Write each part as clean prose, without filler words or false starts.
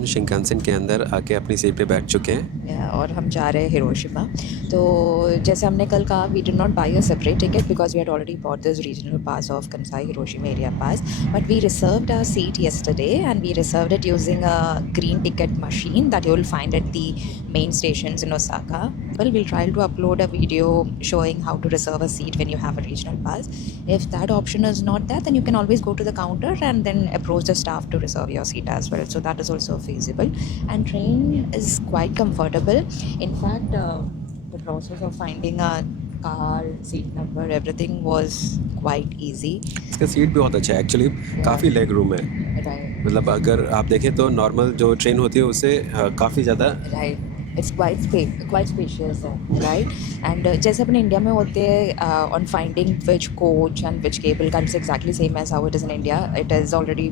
हम शिंकानसेन के अंदर आके अपनी सीट पे बैठ चुके हैं। और हम जा रहे हैं हिरोशिमा। तो जैसे हमने कल कहा, we did not buy a separate ticket because we had already bought this regional pass of Kansai Hiroshima area pass, but we reserved our seat yesterday and we reserved it using a green ticket machine that you will find at the main stations in Osaka. Well, we'll try to upload a video showing how to reserve a seat when you have a regional pass. If that option is not there, then you can always go to the counter and then approach the staff to reserve your seat as well. So that is also feasible. And train is quite comfortable. In fact, the process of finding a car, seat number, everything was quite easy. इसका सीट भी बहुत अच्छा है एक्चुअली, काफ़ी leg room है। Right. मतलब अगर आप देखें तो नॉर्मल जो ट्रेन होती है उससे काफ़ी ज़्यादा। Right. It's quite spacious, right? And जैसे अपने इंडिया में होते हैं on finding which coach and which cable car, it's exactly same as how it is in India. It is already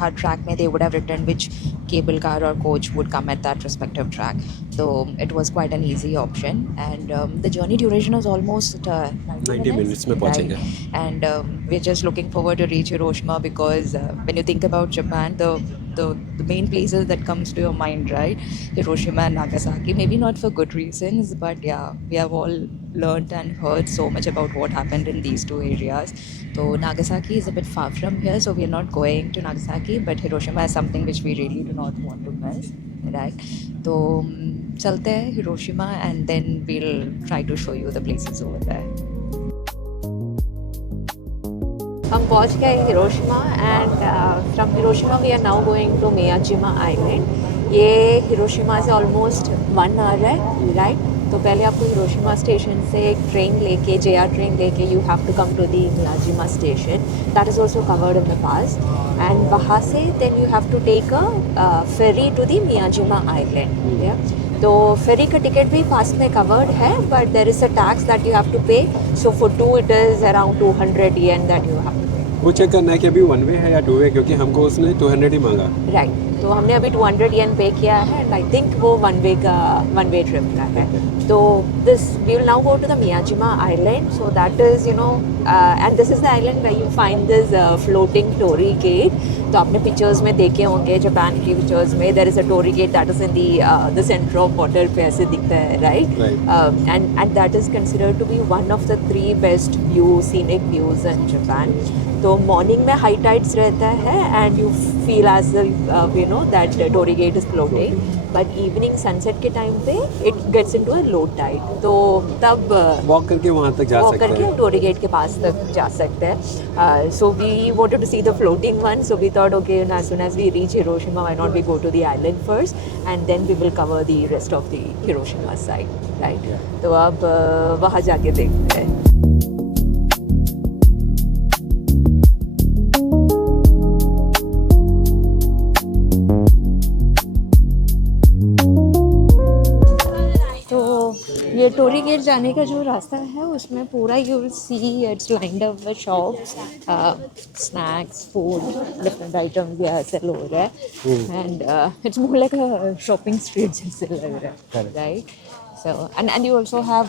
hard track में they would have written which cable car or coach would come at that respective track. So it was quite an easy option, and the journey duration was almost 90 minutes में पहुँचेंगे। Right. And we're just looking forward to reach Hiroshima because when you think about Japan, the main places that comes to your mind, right? Hiroshima and Nagasaki, maybe not for good reasons, but yeah, we have all learned and heard so much about what happened in these two areas. So Nagasaki is a bit far from here, so we are not going to Nagasaki, but Hiroshima is something which we really do not want to miss, right? So chalte hai Hiroshima, and then we'll try to show you the places over there. हम पहुंच गए Hiroshima, and from Hiroshima we are now going to Miyajima island. ये Hiroshima से almost 1 hour है, right? तो पहले आपको Hiroshima station से एक ट्रेन लेके, JR ट्रेन लेके, you have to come to the Miyajima station, that is also covered in the pass, and वहाँ से then you have to take a ferry to the Miyajima island. या तो फेरी का टिकट भी पास में कवर्ड है, but there is a tax that you have to pay, so for 2 it is around 200 yen that you have to pay. वो चेक करना है कि अभी 1 वे है या 2 वे, क्योंकि हमको उसने 200 ही मांगा। राइट, तो हमने अभी 200 yen पे किया है, एंड आई थिंक वो 1 वे ट्रिप का है। तो this we will now go to the Miyajima island, so that is and this is the island where you find this floating torii gate. तो आपने पिक्चर्स में देखे होंगे, जापान की पिक्चर्स में, there is a torii gate that is in the centre of water पे ऐसे दिखता है, right? And that is considered to be one of the 3 best scenic views in Japan. तो मॉर्निंग में हाई टाइड्स रहता है and you feel as you know that torii gate is floating, but evening sunset के time पे it gets into a low tide, तो तब वॉक करके वहाँ तक जा सकते करके हैं। हम टोरी गेट के पास तक जा सकते हैं। So we wanted to see the floating one, so we thought okay as soon as we reach Hiroshima, why not we go to the island first and then we will cover the rest of the Hiroshima side, right? तो अब वहाँ जाके देखते हैं। ये torii gate जाने का जो रास्ता है उसमें पूरा you will see it's lined up with shops, snacks, food, different items यहाँ सेल हो रहा है, and it's more like a shopping street जैसे लग रहा है, right? So and you also have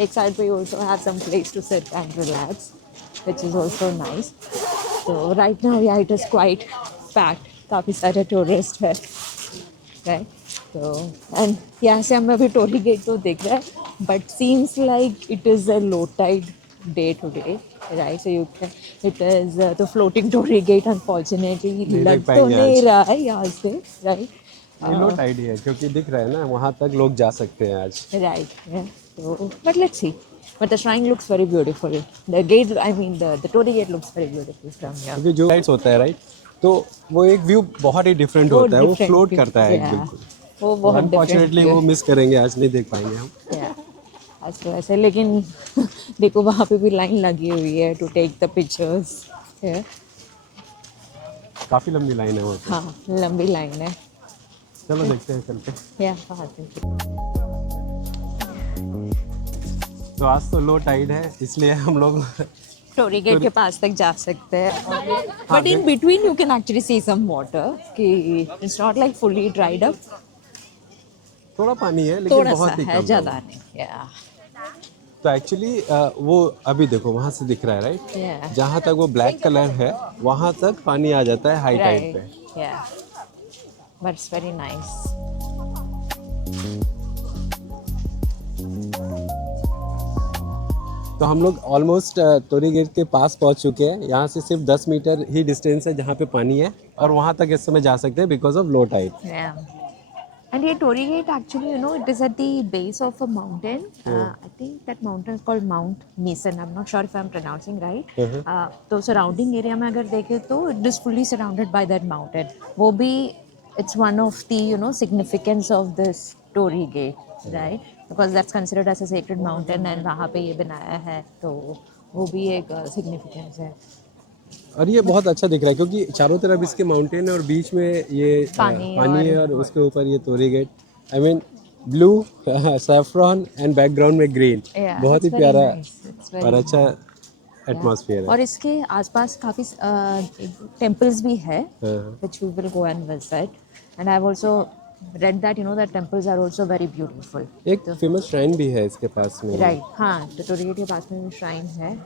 एक साइड पे you also have some place to sit and relax, which is also nice. तो राइट नाउ या इट इज़ क्वाइट पैक्ड, काफ़ी सारे टूरिस्ट है, राइट? तो एंड यहाँ से हमें अभी टोरी गेट तो दिख रहा है, but seems like it is a low tide day today, right? So you can, it is the floating torii gate, unfortunately लग तो नहीं रहा है यहाँ से, राइट? ये लो टाइड ही है क्योंकि दिख रहा है ना, वहाँ तक लोग जा सकते हैं आज। राइट, तो but let's see, but the shrine looks very beautiful. The gate, I mean the Torii gate looks very beautiful from here. क्योंकि जो लाइट्स होता है, राइट, तो वो एक व्यू बहुत ही डिफरेंट होता है, वो फ्लोट करता है बिल्कुल। वो बहुत अनफॉर्चुनेटली वो मिस करेंगे, आज नहीं देख पाएंगे हम। आज तो ऐसे, लेकिन देखो वहाँ पे भी लाइन लगी हुई है टू टेक द पिक्चर्स। काफ़ी लंबी लाइन है वहाँ पे। हाँ, लंबी लाइन है। चलो देखते हैं, चलते हैं। तो आज तो लो टाइड है, इसलिए हम लोग टोरी गेट के पास तक जा सकते हैं, but in between you can actually see some water, कि it's not like fully dried up. थोड़ा पानी है लेकिन बहुत ही है, कम ज़्यादा नहीं। तो एक्चुअली वो अभी देखो वहाँ से दिख रहा है, राइट? जहाँ तक वो ब्लैक कलर है वहाँ तक पानी आ जाता है हाई टाइड पे। but it's very nice. तो हम लोग ऑलमोस्ट तोरी गेट के पास पहुंच चुके हैं। यहाँ से सिर्फ 10 मीटर ही डिस्टेंस है जहाँ पे पानी है, और वहाँ तक इस समय जा सकते हैं because of low tide. Yeah. And here Torii Gate actually, you know, it is at the base of a mountain. I think that mountain is called Mount Mason. I'm not sure if I'm pronouncing right. तो surrounding area में अगर देखें तो it is fully surrounded by that mountain. वो भी it's one of the, you know, significance of this Torii Gate, right? Because that's considered as a sacred mountain and वहाँ पे ये बनाया है, तो वो भी एक significance है. और ये बहुत अच्छा दिख रहा है क्योंकि चारों तरफ इसके माउंटेन है और बीच में ये पानी है, और उसके ऊपर ये torii gate, I mean blue saffron and background में ग्रीन, बहुत ही प्यारा और अच्छा एटमॉस्फेयर है। और इसके आसपास काफी टेम्पल्स भी है which we will go and visit, and I have also read that, you know, that temples are also very beautiful. एक फेमस श्राइन भी है इसके पास में, राइट, हाँ, तो टोरी गेट के पास में श्राइन है,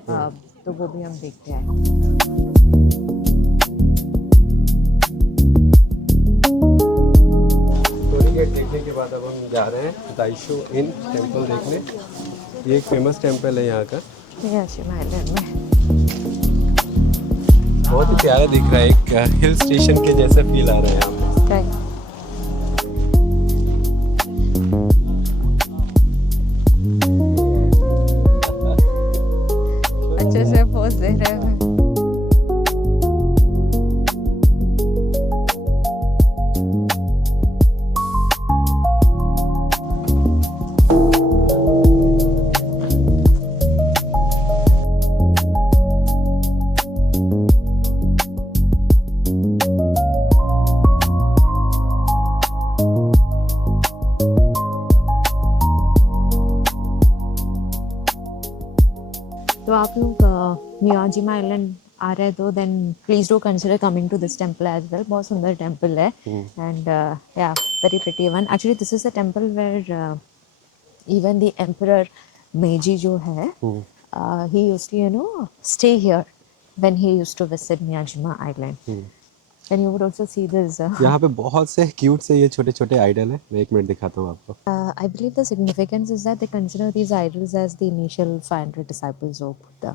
तो वो भी हम देखते हैं। टोरी गेट देखने के बाद अब हम जा रहे हैं दाइशो इन टेम्पल देखने। ये एक फेमस टेम्पल है यहाँ का, मियाजिमा आइलैंड में। बहुत ही प्यारा दिख रहा है, एक हिल स्टेशन के जैसा फील आ रहा है यहाँ पे। राइट, अच्छे से पोज दे रहे हैं। तो आप लोग मियाजिमा आइलैंड आ रहे हैं तो then please do consider coming to this temple as well. बहुत सुंदर टेम्पल है, and yeah very pretty one. Actually this is a temple where even the emperor Meiji जो है, he used to, you know, stay here when he used to visit Miyajima island. And you would also see this यहाँ पे बहुत से क्यूट से ये छोटे छोटे आइडल है। मैं एक मिनट दिखाता हूँ आपको। I believe the significance is that they consider these idols as the initial 500 disciples of Buddha.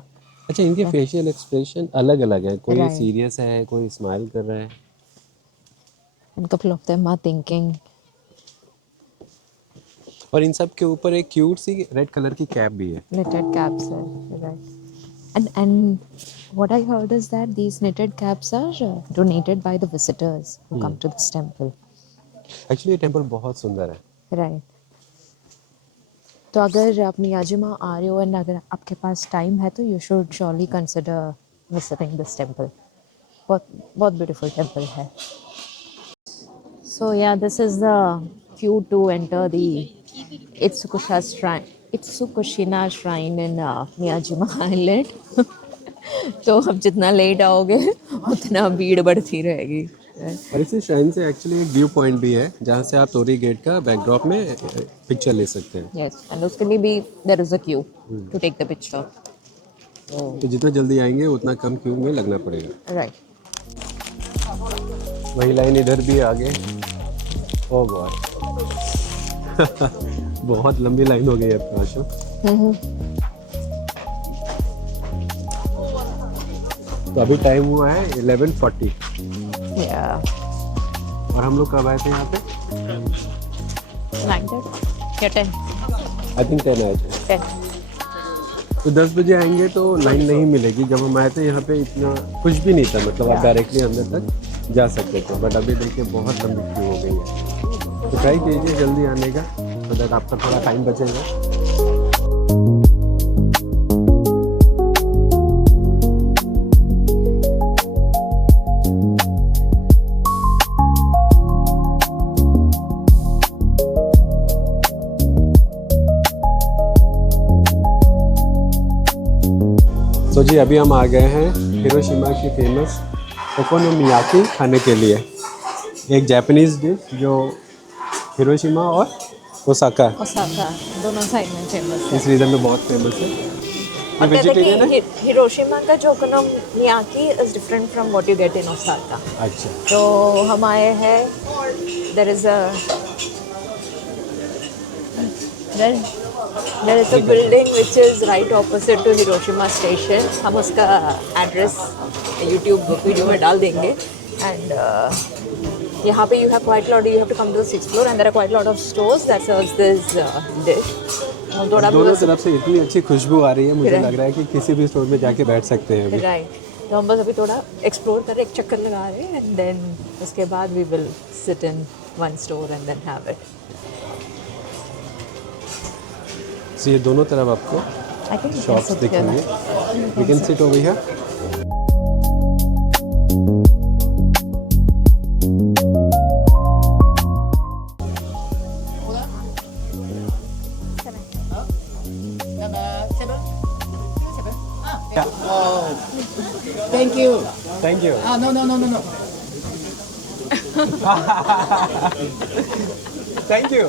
अच्छा, इनके फेशियल एक्सप्रेशन अलग अलग है, कोई Right. सीरियस है, कोई स्माइल कर रहा है। And couple of them are thinking. और इन सब के ऊपर एक क्यूट सी रेड कलर की कैप भी है। Knitted caps are right. And what I heard is that these knitted caps are donated by the visitors who come to this temple. Actually ये टेम्पल बहुत सुंदर है। Right. तो अगर आप मियाजिमा आ रहे हो एंड अगर आपके पास टाइम है तो you should surely consider visiting this temple. बहुत बहुत ब्यूटीफुल टेम्पल है। So yeah this is the queue to enter the Itsukushima shrine in Miyajima island. तो अब जितना लेट आओगे उतना भीड़ बढ़ती रहेगी। और इसी श्राइन से एक्चुअली एक व्यू पॉइंट भी है जहाँ से आप तोरी गेट का बैकड्रॉप में पिक्चर ले सकते हैं। यस, एंड उसके लिए भी there is a queue to take the picture. तो जितना जल्दी आएंगे उतना कम क्यू में लगना पड़ेगा। राइट। वही लाइन इधर भी आगे। ओह गॉड बहुत लंबी लाइन हो गई है प्रकाशो। तो अभी टाइम हुआ है 11:40। और हम लोग कब आए थे यहाँ पे? 10 आई थिंक 10 आए थे। तो 10 बजे आएंगे तो लाइन नहीं मिलेगी। जब हम आए थे यहाँ पे इतना कुछ भी नहीं था, मतलब आप डायरेक्टली अंदर तक जा सकते थे, बट अभी देखिए बहुत लंबी क्यू हो गई है। तो ट्राई कीजिए जल्दी आने का, तो दैट आपका थोड़ा टाइम बचेगा। तो जी अभी हम आ गए हैं हिरोशिमा की फेमस ओकोनोमियाकी खाने के लिए। एक जापानीज़ डिश जो हिरोशिमा और ओसाका दोनों साइड में फेमस है। इस रीजन में बहुत फेमस है। और कहते वेजिटेरियन हैं है? कि हिरोशिमा का जो okonomiyaki is different from what you get in Osaka. अच्छा. तो हम आए हैं, there is a there is a building which is right opposite to Hiroshima station. हम उसका एड्रेस YouTube वीडियो में डाल देंगे. And यहाँ पे you have quite a lot. You have to come to the 6th floor and there are quite a lot of stores that serves this dish. हम थोड़ा दोनों तरफ से इतनी अच्छी खुशबू आ रही है, मुझे Right. लग रहा है कि किसी भी स्टोर में जाके बैठ सकते हैं अभी. राइट. तो हम बस अभी थोड़ा एक्सप्लोर कर रहे, एक चक्कर लगा रहे हैं एंड देन उसके बाद we will sit in one store and then have it. So ये दोनों तरफ आपको आई थिंक शॉप्स दिखेंगे. We can sit over here. Thank you. Thank you. No. Thank you.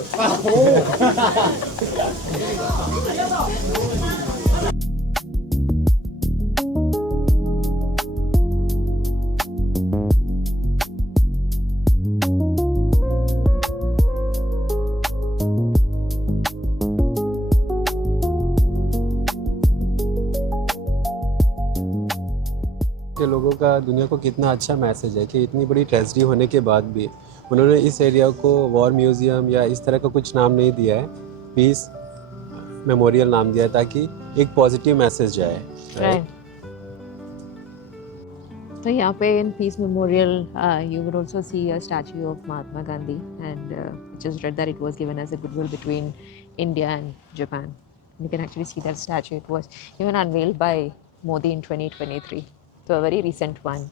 के लोगों का दुनिया को कितना अच्छा मैसेज है कि इतनी बड़ी ट्रेजेडी होने के बाद भी उन्होंने इस एरिया को वॉर म्यूज़ियम या इस तरह का कुछ नाम नहीं दिया है, पीस मेमोरियल नाम दिया है ताकि एक पॉजिटिव मैसेज जाए. राइट. तो यहाँ पे in Peace Memorial, you would also see a statue of Mahatma Gandhi, and it just read that it was given as a goodwill between India and Japan. You can actually see that statue. It was even unveiled by Modi in 2023. So a very recent one.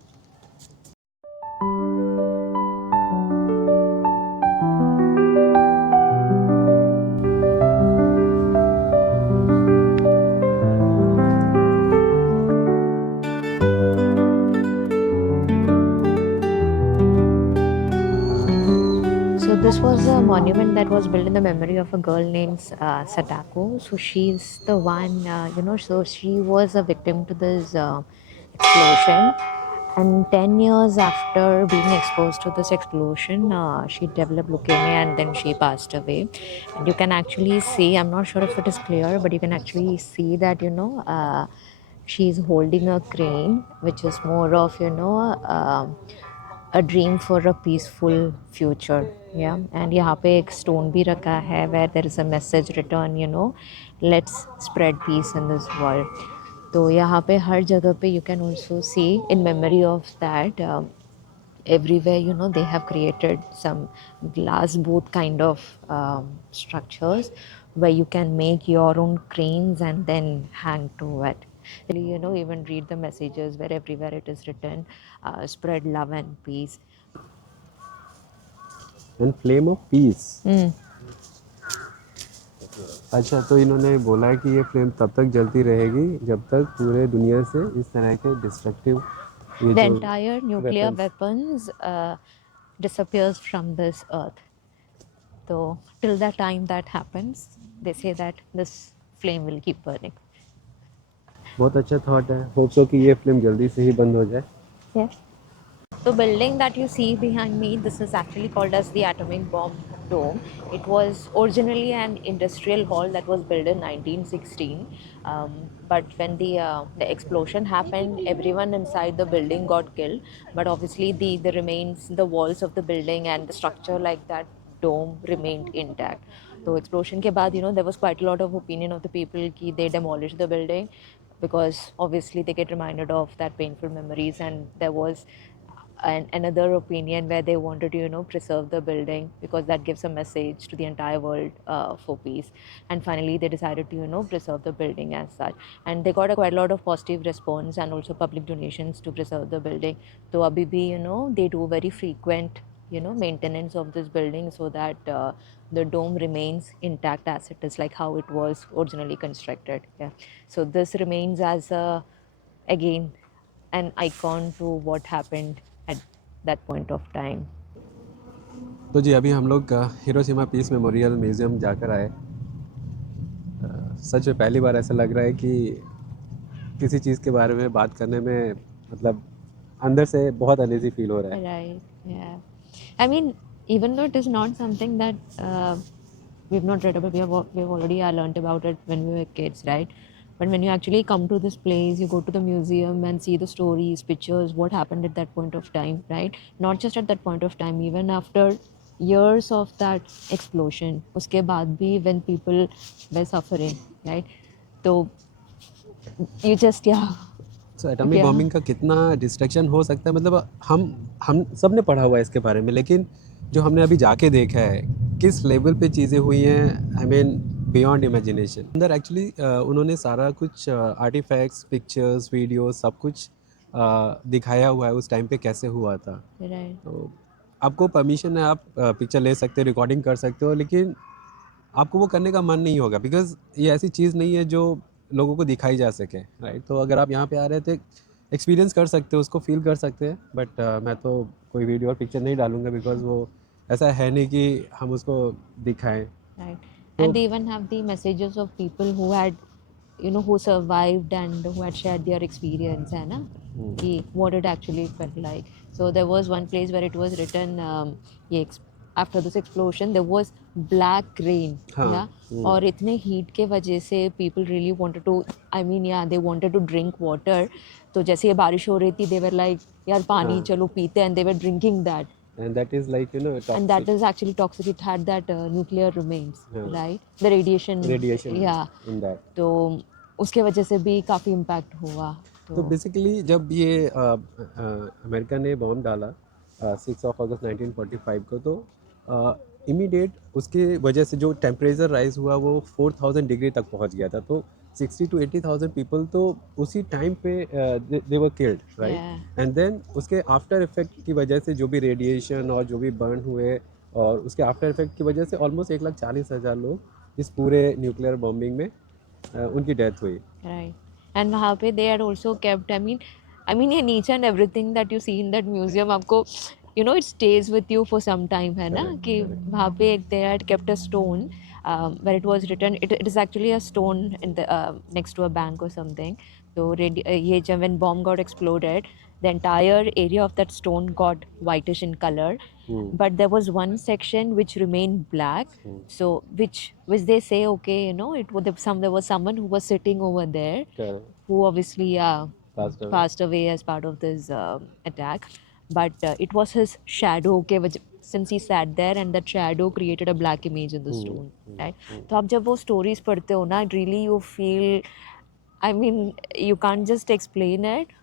So this was a monument that was built in the memory of a girl named Sadako. So she's the one, so she was a victim to this explosion. And 10 years after being exposed to this explosion, she developed leukemia and then she passed away. And you can actually see, I'm not sure if it is clear, but you can actually see that, she's holding a crane, which is more of, a dream for a peaceful future. Yeah. And यहाँ पे एक stone भी रखा है where there is a message written, let's spread peace in this world. तो यहाँ पे हर जगह पे you can also see in memory of that, everywhere, they have created some glass booth kind of structures where you can make your own cranes and then hang to it. Even read the messages where everywhere it is written, spread love and peace. And flame of peace. अच्छा, तो इन्होंने बोला है कि ये फ्लेम तब तक जलती रहेगी जब तक पूरे दुनिया से इस तरह के destructive The entire nuclear weapons disappears from this earth. So till the time that happens, they say that this flame will keep burning. बहुत अच्छा थॉट है. होप सो कि ये फ्लेम जल्दी से ही बंद हो जाए. Yes. The building that you see behind me, this is actually called as the Atomic Bomb Dome. It was originally an industrial hall that was built in 1916. But when the explosion happened, everyone inside the building got killed. But obviously the remains, the walls of the building and the structure like that dome remained intact. So explosion ke baad, there was quite a lot of opinion of the people ki they demolished the building because obviously they get reminded of that painful memories, and there was another opinion where they wanted to preserve the building because that gives a message to the entire world for peace. And finally they decided to preserve the building as such, and they got quite a lot of positive response and also public donations to preserve the building. So abhi bhi they do very frequent maintenance of this building so that the dome remains intact as it is, like how it was originally constructed. Yeah. So this remains as again an icon to what happened at that point of time. तो जी अभी हम लोग Hiroshima peace memorial museum जाकर आए. सच में पहली बार ऐसा लग रहा है कि किसी चीज़ के बारे में बात करने में मतलब अंदर से बहुत अनईजी फील हो रहा है। Right. Yeah. I mean, even though it is not something that we've not read about, we've already learned about it when we were kids, right? But when you actually come to this place, you go to the museum and see the stories, pictures, what happened at that point of time, right? Not just at that point of time, even after years of that explosion, uske baad bhi when people were suffering, right? So you just, yeah, so atomic yeah, bombing का कितना डिस्ट्रक्शन हो सकता है, मतलब हम सब ने पढ़ा हुआ है इसके बारे में, लेकिन जो हमने अभी जाके देखा है किस लेवल पे चीज़ें हुई हैं, आई मीन बियॉन्ड इमेजिनेशन। अंदर एक्चुअली उन्होंने सारा कुछ आर्टिफैक्ट्स, पिक्चर्स, वीडियोस सब कुछ दिखाया हुआ है उस टाइम पे कैसे हुआ था। right, तो आपको परमिशन है, आप पिक्चर ले सकते हो, रिकॉर्डिंग कर सकते हो, लेकिन आपको वो करने का मन नहीं होगा बिकॉज़ ये ऐसी चीज़ नहीं है जो लोगों को दिखाई जा सके, राइट? तो अगर आप यहाँ पे आ रहे थे, एक्सपीरियंस कर सकते हो, उसको फ़ील कर सकते हैं, बट मैं तो कोई वीडियो और पिक्चर नहीं डालूँगा बिकॉज़ वो ऐसा है नहीं कि हम उसको दिखाएँ। right. तो And they even have the messages of people who had, you know, who survived and who had shared their experience, है ना? कि what it actually felt like. So there was one place where it was written, after this explosion there was black rain, हाँ, yeah, और इतने heat के वजह से people really wanted to, I mean, yeah, they wanted to drink water. तो जैसे ये बारिश हो रही थी, they were like, यार पानी हाँ, चलो पीते हैं, and they were drinking that. And that is like And toxic that is actually toxic. It had that nuclear remains, हाँ, right? The radiation, radiation yeah. In that. तो उसके वजह से भी काफ़ी इम्पैक्ट हुआ। तो तो बेसिकली जब ये अमेरिका ने बॉम्ब डाला 6 अगस्त 1945 को, तो इमीडिएट उसके वजह से जो टेम्परेचर राइज हुआ वो 4000 डिग्री तक पहुंच गया था। तो 60 to 80,000 पीपल तो उसी टाइम पे they were killed, yeah, right? And then उसके आफ्टर इफेक्ट की वजह से जो भी रेडिएशन और जो भी बर्न हुए, और उसके आफ्टर इफेक्ट की वजह से ऑलमोस्ट 1,40,000 लोग इस पूरे न्यूक्लियर बॉम्बिंग में उनकी डेथ हुई। right. And वहाँ पे they had also kept, I mean ये each and everything that you see in that museum आपको, you know, it stays with you for some time, है ना? Correct, कि correct. वहाँ पे they had kept a stone where it was written, it is actually a stone in the next to a bank or something. So ये जब when bomb got exploded, the entire area of that stone got whitish in color, but there was one section which remained black. So which they say, okay, you know, it would have there was someone who was sitting over there Correct. who obviously Passed away. passed away as part of this attack, but it was his shadow, okay, which since he sat there and that shadow created a black image in the stone, right? तो आप जब वो stories पढ़ते हो ना, really you feel, I mean, you can't just explain it.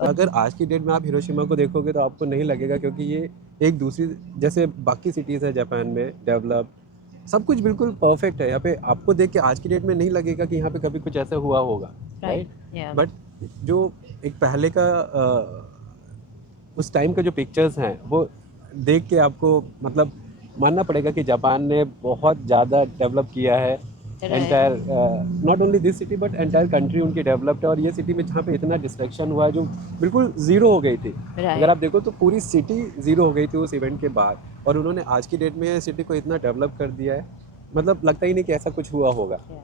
अगर आज की डेट में आप हिरोशिमा को देखोगे तो आपको नहीं लगेगा, क्योंकि ये एक दूसरी, जैसे बाकी सिटीज़ है जापान में डेवलप, सब कुछ बिल्कुल परफेक्ट है। यहाँ पे आपको देख के आज की डेट में नहीं लगेगा कि यहाँ पे कभी कुछ ऐसा हुआ होगा, Right. राइट? Yeah. बट जो एक पहले का उस टाइम का जो पिक्चर्स हैं वो देख के आपको मतलब मानना पड़ेगा कि जापान ने बहुत ज़्यादा डेवलप किया है। Right. Entire not only this city but entire country उनकी डेवलप्ड है। और ये सिटी में जहाँ पे इतना डिस्ट्रक्शन हुआ है जो बिल्कुल ज़ीरो हो गई थी, अगर आप देखो तो पूरी सिटी ज़ीरो हो गई थी उस इवेंट के बाद, और उन्होंने आज की डेट में सिटी को इतना डेवलप कर दिया है, मतलब लगता ही नहीं कि ऐसा कुछ हुआ होगा। Yeah.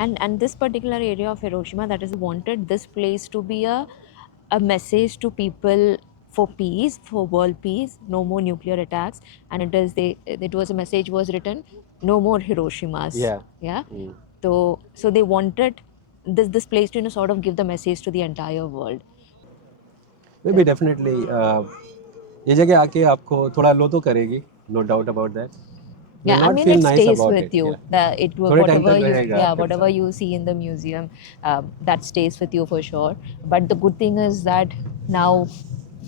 And this particular area of Hiroshima, that is wanted this place to be a message to people for peace, for world peace, no more nuclear attacks. And it was a message was written, no more Hiroshimas. Yeah. Yeah. So they wanted this place to, you know, sort of give the message to the entire world. Maybe definitely ये जगह आके आपको थोड़ा low तो करेगी, no doubt about that. Yeah, I mean, it stays with you. थोड़े time तक रहेगा आपके Whatever साथ। you see in the museum, that stays with you for sure. But the good thing is that now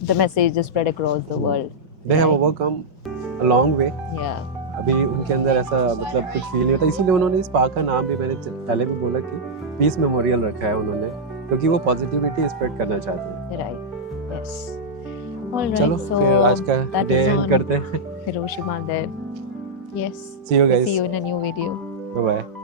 the message is spread across the world. They have right? Overcome a long way. Yeah, अभी उनके अंदर ऐसा मतलब कुछ फील नहीं होता, इसीलिए उन्होंने इस पार्क का नाम भी, मैंने पहले भी बोला कि पीस मेमोरियल रखा है उन्होंने, क्योंकि वो पॉजिटिविटी स्प्रेड करना चाहते हैं। right. Yes. All right. चलो So फिर आज का that day is and on करते हैं। Hiroshima there. Yes. See you guys. See you in a new video. Bye bye.